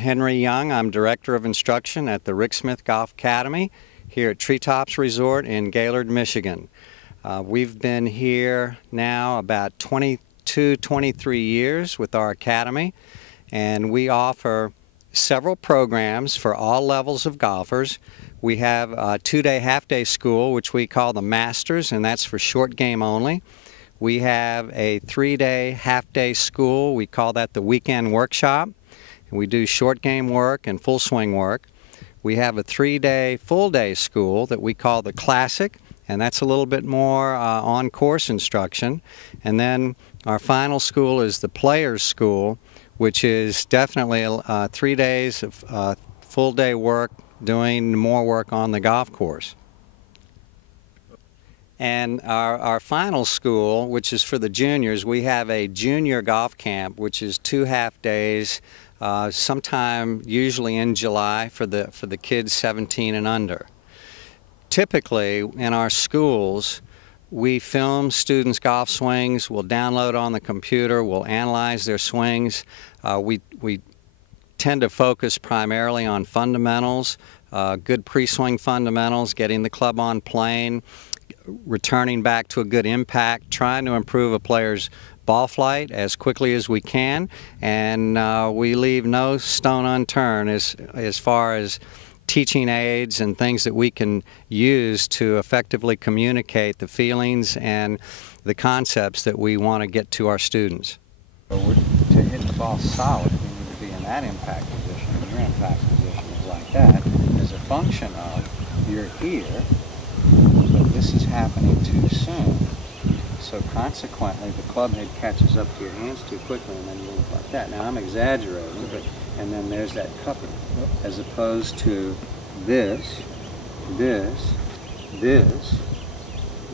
Henry Young. I'm Director of Instruction at the Rick Smith Golf Academy here at Treetops Resort in Gaylord, Michigan. We've been here now about 22, 23 years with our academy, and we offer several programs for all levels of golfers. We have a two-day, half-day school, which we call the Masters, and that's for short game only. We have a three-day, half-day school. We call that the Weekend Workshop. We do short game work and full swing work. We have a three-day, full-day school that we call the Classic, and that's a little bit more on-course instruction. And then our final school is the Players School, which is definitely 3 days of full-day work, doing more work on the golf course. And our final school, which is for the juniors, we have a junior golf camp, which is 2 half-days, sometime usually in July for the kids 17 and under. Typically, in our schools, we film students' golf swings, we'll download on the computer, we'll analyze their swings. We tend to focus primarily on fundamentals, good pre-swing fundamentals, getting the club on plane, returning back to a good impact, trying to improve a player's ball flight as quickly as we can, and we leave no stone unturned as far as teaching aids and things that we can use to effectively communicate the feelings and the concepts that we want to get to our students. To hit the ball solid, we need to be in that impact position, and your impact position is like that as a function of you're here, but this is happening too soon. So consequently, the club head catches up to your hands too quickly and then moves like that. Now I'm exaggerating, but and then there's that cupping, as opposed to this, this, this.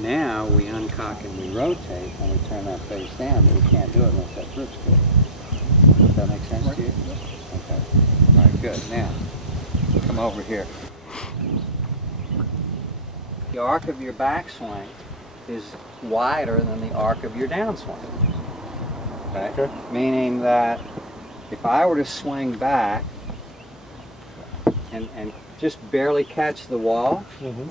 Now we uncock and we rotate and we turn that face down, but we can't do it unless that grip's good. Does that make sense to you? Okay. All right, good. Now, come over here. The arc of your backswing is wider than the arc of your downswing. Okay? Meaning that if I were to swing back and just barely catch the wall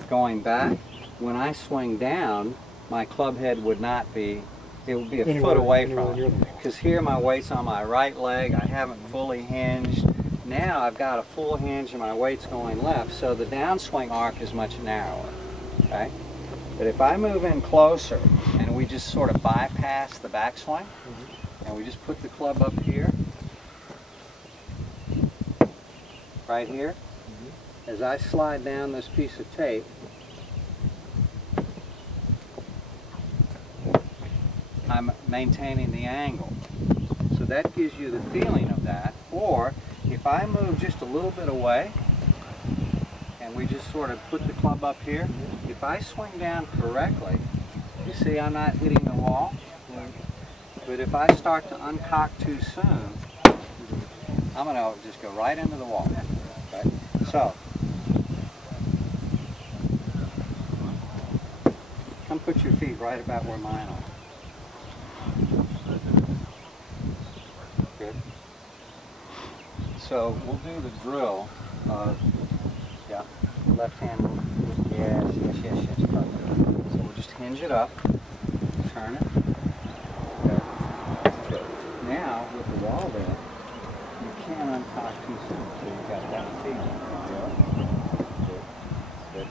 going back, when I swing down, my club head would not be, it would be a foot away from it. Because here my weight's on my right leg, I haven't fully hinged. Now I've got a full hinge and my weight's going left, so the downswing arc is much narrower. Okay? But if I move in closer and we just sort of bypass the backswing, and we just put the club up here, right here, as I slide down this piece of tape, I'm maintaining the angle. So that gives you the feeling of that. Or if I move just a little bit away and we just sort of put the club up here, if I swing down correctly, you see I'm not hitting the wall. But if I start to uncock too soon, I'm going to just go right into the wall. Okay? So, come put your feet right about where mine are. Good. So we'll do the drill of, left hand, yes, perfect. So we'll just hinge it up, turn it. Okay. Now, with the wall there, you can't uncock too soon, so you've got that feeling. Good.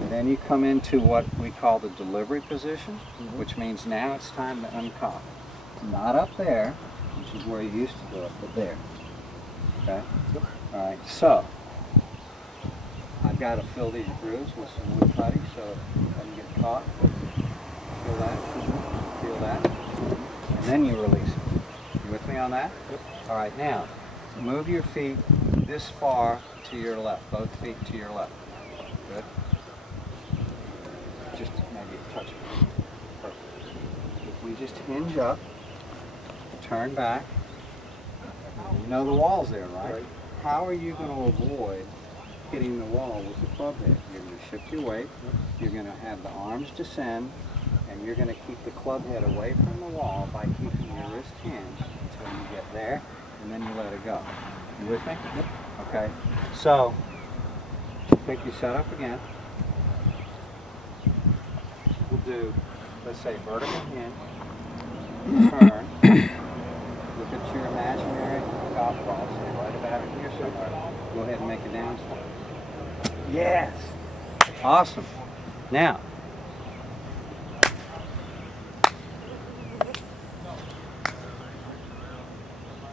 And then you come into what we call the delivery position, which means now it's time to uncock. Not up there, which is where you used to do it, but there. Okay? All right, so I've got to fill these grooves with some wood putty so it doesn't get caught. Feel that? Feel that? And then you release it. You with me on that? Yep. All right, now, move your feet this far to your left, both feet to your left. Good. Just maybe a touch. Perfect. If we just hinge up, turn back, you know the wall's there, right? How are you going to avoid hitting the wall with the club head? You're going to shift your weight, you're going to have the arms descend, and you're going to keep the club head away from the wall by keeping your wrist hinged until you get there, and then you let it go. You with me? Yep. Okay. So, pick your setup again. We'll do, let's say, vertical hinge, turn, look at your imaginary golf ball, stay right about it here somewhere. Go ahead and make a downswing. Yes! Awesome. Now,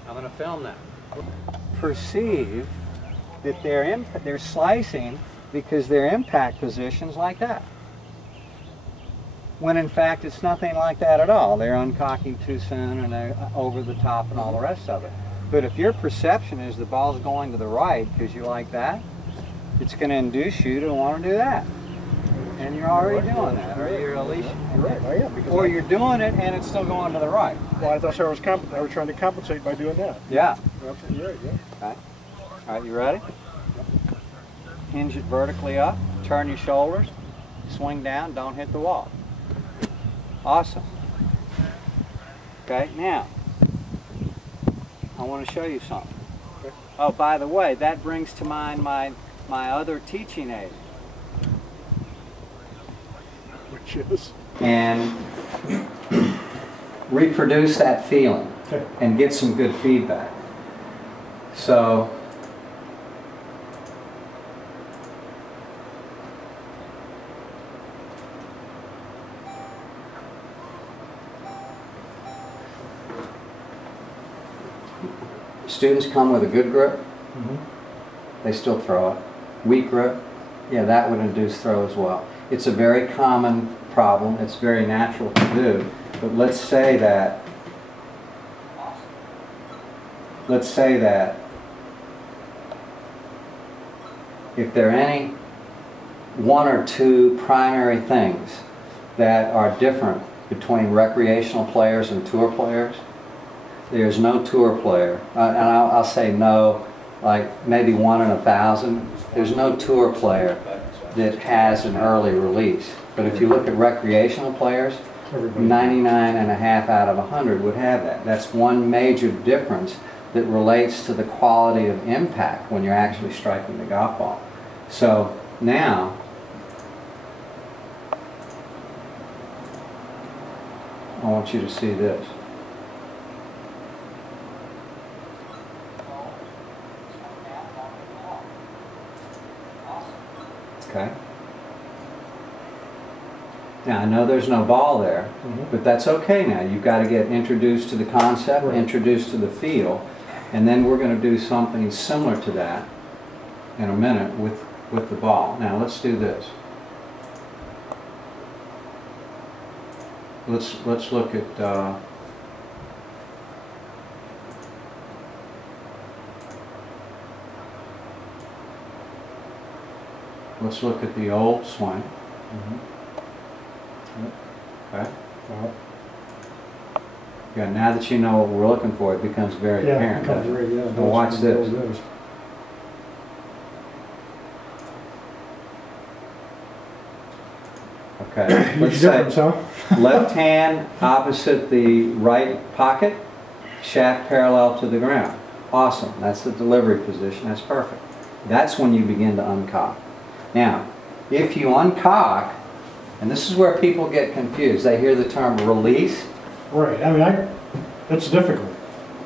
I'm going to film that. Perceive that they're slicing because their impact position's like that. When in fact it's nothing like that at all. They're uncocking too soon and they're over the top and all the rest of it. But if your perception is the ball's going to the right because you like that, it's going to induce you to want to do that. And you're already doing that, or you're at least, or you're doing it and it's still going to the right. Well, I thought I was trying to compensate by doing that. Yeah. You're absolutely right, yeah. Okay. All right, you ready? Hinge it vertically up, turn your shoulders, swing down, don't hit the wall. Awesome. Okay, now, I want to show you something. Okay. Oh, by the way, that brings to mind my other teaching aid. Which is? And reproduce that feeling Okay. and get some good feedback. So, students come with a good grip, they still throw it. Weak grip, yeah, that would induce throw as well. It's a very common problem, it's very natural to do, but let's say that if there are any one or two primary things that are different between recreational players and tour players, there's no tour player, and I'll say no, like maybe 1 in 1,000, there's no tour player that has an early release. But if you look at recreational players, 99.5 out of 100 would have that. That's one major difference that relates to the quality of impact when you're actually striking the golf ball. So now, I want you to see this. Okay. Now I know there's no ball there, but that's okay now. You've got to get introduced to the concept, introduced to the feel, and then we're going to do something similar to that in a minute with the ball. Now let's do this. Let's look at let's look at the old swing. Okay. Yeah, now that you know what we're looking for, it becomes very apparent. Now watch this. Okay, let's say left hand opposite the right pocket, shaft parallel to the ground. Awesome, that's the delivery position, that's perfect. That's when you begin to uncock. Now, if you uncock, and this is where people get confused, they hear the term release. Right, I mean, that's difficult.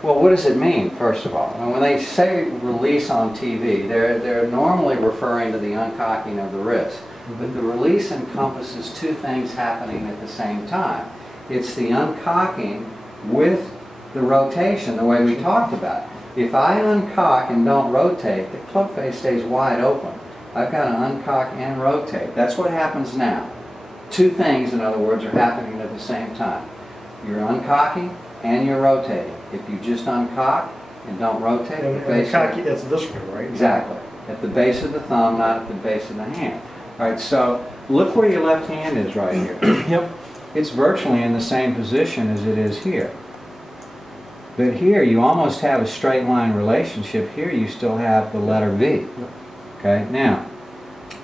Well, what does it mean, first of all? And when they say release on TV, they're normally referring to the uncocking of the wrist. But the release encompasses two things happening at the same time. It's the uncocking with the rotation, the way we talked about. If I uncock and don't rotate, the club face stays wide open. I've got to uncock and rotate. That's what happens now. Two things, in other words, are happening at the same time. You're uncocking and you're rotating. If you just uncock and don't rotate, the face... It's this way, right? Exactly. At the base of the thumb, not at the base of the hand. All right, so look where your left hand is right here. Yep. It's virtually in the same position as it is here. But here you almost have a straight line relationship. Here you still have the letter V. Yep. Okay, now,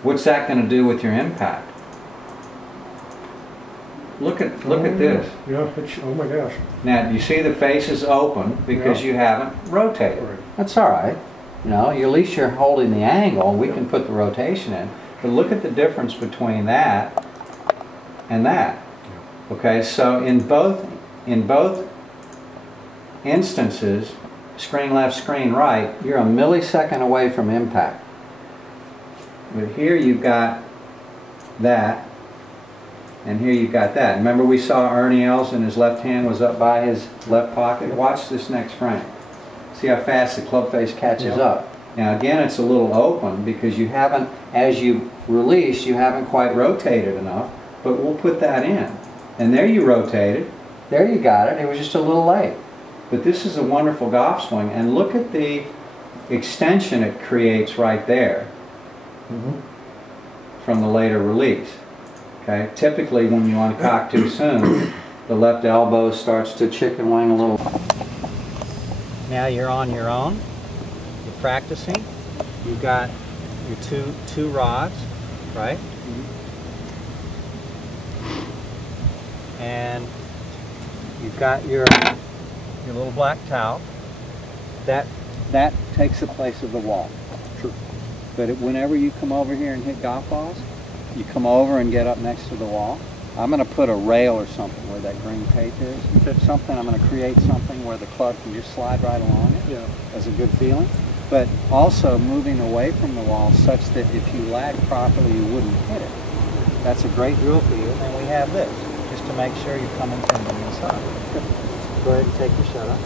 what's that going to do with your impact? Look at this. Yeah, oh my gosh. Now, you see the face is open because you haven't rotated. Right. That's all right. You know, at least you're holding the angle. We can put the rotation in. But look at the difference between that and that. Okay, so in both instances, screen left, screen right, you're a millisecond away from impact. But here you've got that, and here you've got that. Remember we saw Ernie Els and his left hand was up by his left pocket? Watch this next frame. See how fast the club face catches up. Now again, it's a little open because you haven't, as you release, you haven't quite rotated enough, but we'll put that in. And there you rotated. There you got it. It was just a little late. But this is a wonderful golf swing, and look at the extension it creates right there from the later release. Okay. Typically, when you uncock too soon, the left elbow starts to chicken wing a little. Now you're on your own. You're practicing. You've got your two rods, right? And you've got your little black towel. That takes the place of the wall. Sure. But whenever you come over here and hit golf balls, you come over and get up next to the wall. I'm going to put a rail or something where that green tape is. Something, I'm going to create something where the club can just slide right along it. Yeah. As a good feeling. But also moving away from the wall such that if you lag properly, you wouldn't hit it. That's a great drill for you. And we have this, just to make sure you're coming from the inside. Go ahead and take your shot off.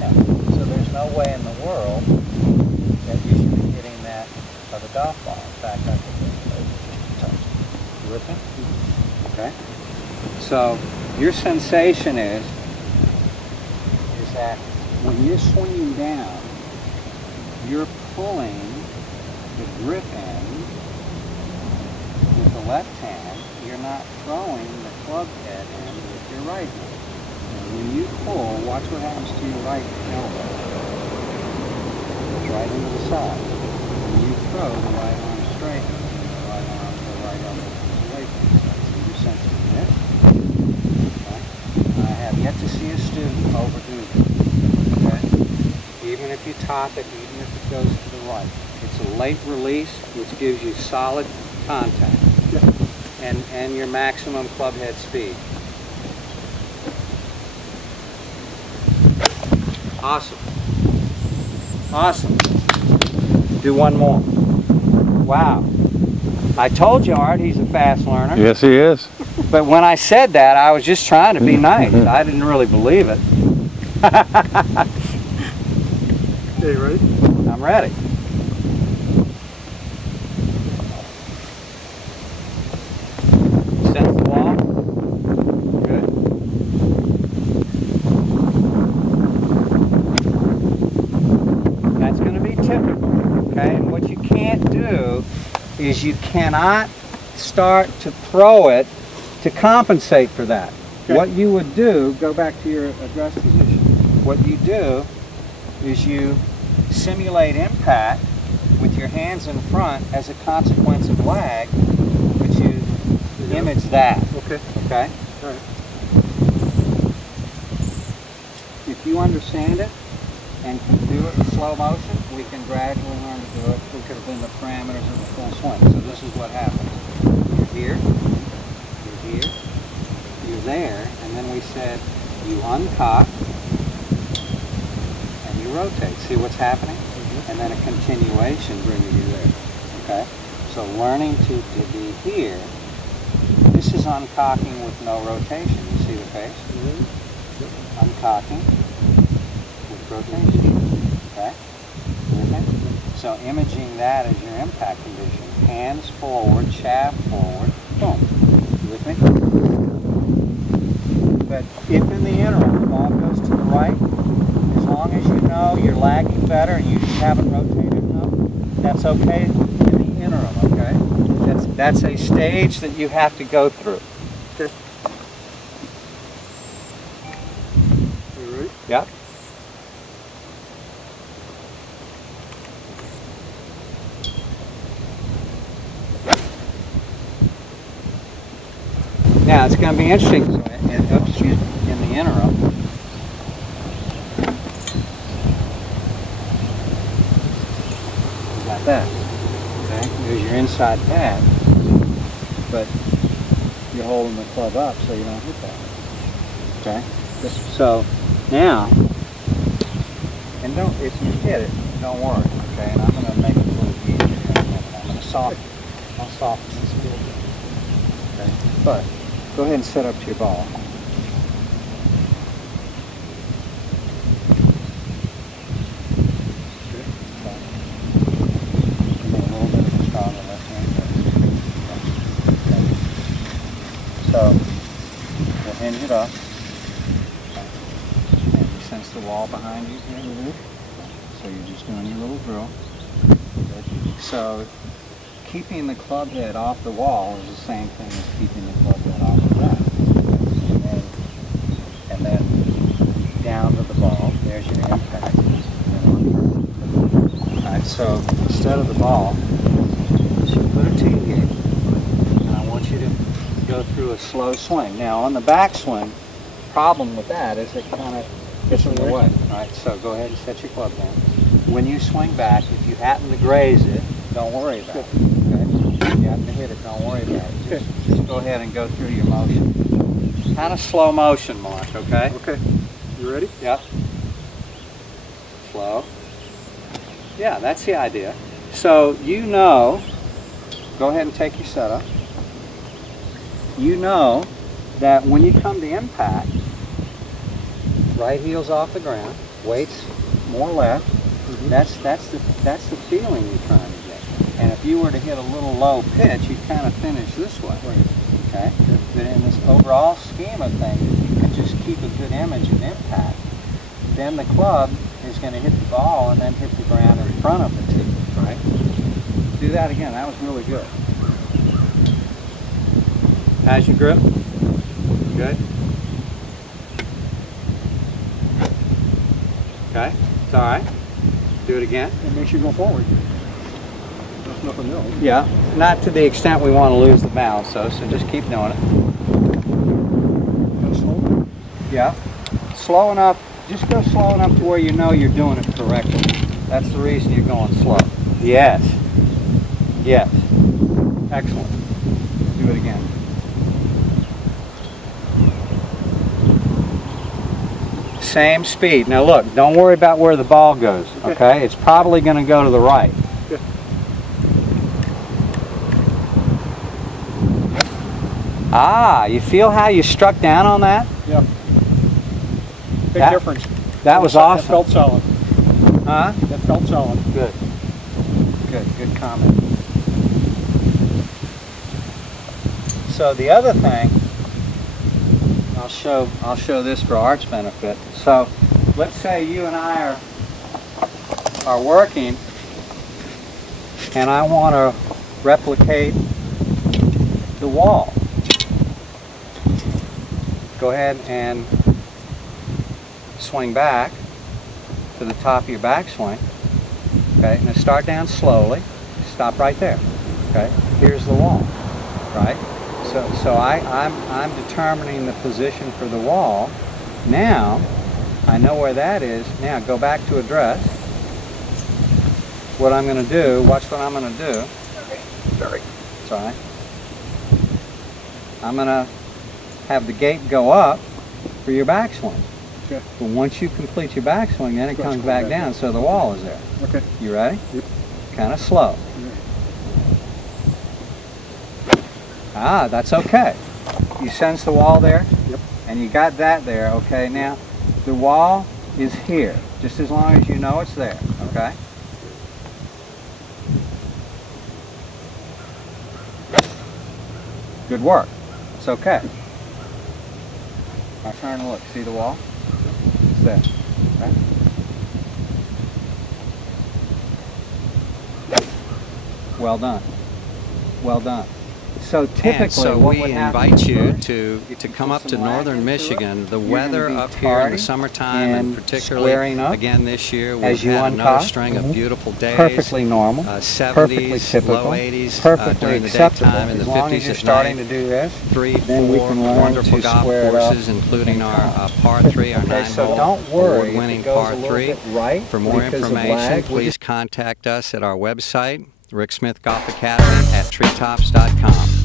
Yeah. So there's no way in the world that you should be hitting that of a golf ball. In fact, I think it's just a touch. You with me? Okay. So your sensation is that when you're swinging down, you're pulling the grip end with the left hand. You're not throwing the club head in with your right hand. And when you pull, watch what happens to your right elbow. It's right into the side. When you throw, the right arm straightens, and the right elbow comes away from the side. So you're sensing this. Okay? I have yet to see a student overdo this. Okay? Even if you top it, even if it goes to the right. It's a late release, which gives you solid contact. And your maximum club head speed. Awesome. Awesome. Do one more. Wow. I told you, Art, he's a fast learner. Yes, he is. But when I said that, I was just trying to be nice. I didn't really believe it. Okay, you ready? I'm ready. Sense the wall. Good. That's going to be typical. Okay? And what you can't do is you cannot start to throw it to compensate for that. Okay. What you would do, go back to your address position. What you do is you simulate impact with your hands in front as a consequence of lag, but you image that. Okay. Okay? All right. If you understand it and can do it in slow motion, we can gradually learn to do it within the parameters of the full swing. So this is what happens. You're here, you're there, and then we said you uncock and you rotate. See what's happening? And then a continuation brings you there. Okay? So learning to be here, this is uncocking with no rotation. You see the face? Uncocking with rotation. Okay? With me? So imaging that as your impact condition. Hands forward, shaft forward, boom. You with me? But if in the interim the ball goes to the right, as long as you know you're lagging better and you just haven't rotated enough, that's okay in the interim, okay? That's a stage that you have to go through. Okay. You ready? Yep. Now it's going to be interesting. So, oops, in the interim. You got that. Okay. There's your inside pad, but you're holding the club up so you don't hit that. Okay. So now, and don't, if you hit it, don't worry. Okay. And I'm going to make it a little easier. I'm going to soften. I'll soften this a little bit. Okay. But go ahead and set up to your ball. So we'll hinge it up. And you sense the wall behind you here. So you're just doing your little drill. So keeping the club head off the wall is the same thing as keeping the club head off the ground. And then down to the ball. There's your impact. Alright, so instead of the ball, put a tee gauge. And I want you to go through a slow swing. Now on the backswing, problem with that is it kind of gets in the way. Alright, so go ahead and set your club down. When you swing back, if you happen to graze it, don't worry about it. Okay? If you happen to hit it, don't worry about it. Just go ahead and go through your motion. Kind of slow motion, Mark, okay? Okay. You ready? Yep. Slow. Yeah, that's the idea. So you know, go ahead and take your setup. You know that when you come to impact, right heel's off the ground, weight's more left. That's the feeling you're trying to get. And if you were to hit a little low pitch, you kind of finish this way. Okay. But in this overall scheme of things, if you can just keep a good image of impact, then the club is going to hit the ball and then hit the ground in front of the tee. Right. Do that again. That was really good. How's your grip? Good? Okay, it's all right. Do it again. It makes you go forward. That's nothing new. Yeah, not to the extent we want to lose the balance, though, so just keep doing it. Go slow? Yeah, slow enough. Just go slow enough to where you know you're doing it correctly. That's the reason you're going slow. Yes. Yes. Excellent. Do it again. Same speed. Now look, don't worry about where the ball goes, okay? It's probably going to go to the right. Okay. Ah, you feel how you struck down on that? Yeah. Big difference. That was awesome. That felt solid. Huh? That felt solid. Good. Good comment. So the other thing, I'll show this for Art's benefit. So let's say you and I are working and I want to replicate the wall. Go ahead and swing back to the top of your backswing. Okay, now start down slowly. Stop right there. Okay, here's the wall. Right. So I'm determining the position for the wall. Now I know where that is. Now go back to address. What I'm going to do, watch what I'm going to do. Sorry. It's all right. I'm going to have the gate go up for your backswing. Okay. But once you complete your backswing, then it comes back down, so the wall is there. Okay. You ready? Yep. Kind of slow. Yeah. Ah, that's okay. You sense the wall there? Yep. And you got that there, okay? Now, the wall is here, just as long as you know it's there, okay? Good work. It's okay. My turn to look. See the wall? It's there. Okay? Well done. Well done. So typically, And so what we would happen invite you first, to put come up to some lag northern into Michigan. The You're weather gonna be up here in the tardy summertime, and and particularly squaring up again this year, as we've you had another uncock. string of beautiful days. Perfectly normal, 70s, perfectly typical, low 80s perfectly during the acceptable. daytime, in the As long 50s as you're at starting night. to do this, 3, then we 4 can learn wonderful to golf square it up courses, including and our come. par 3, our Okay, so 9-hole don't worry if award-winning it goes par a little 3. bit right For more because of information, lag. please contact us at our website, Rick Smith Golf Academy at treetops.com.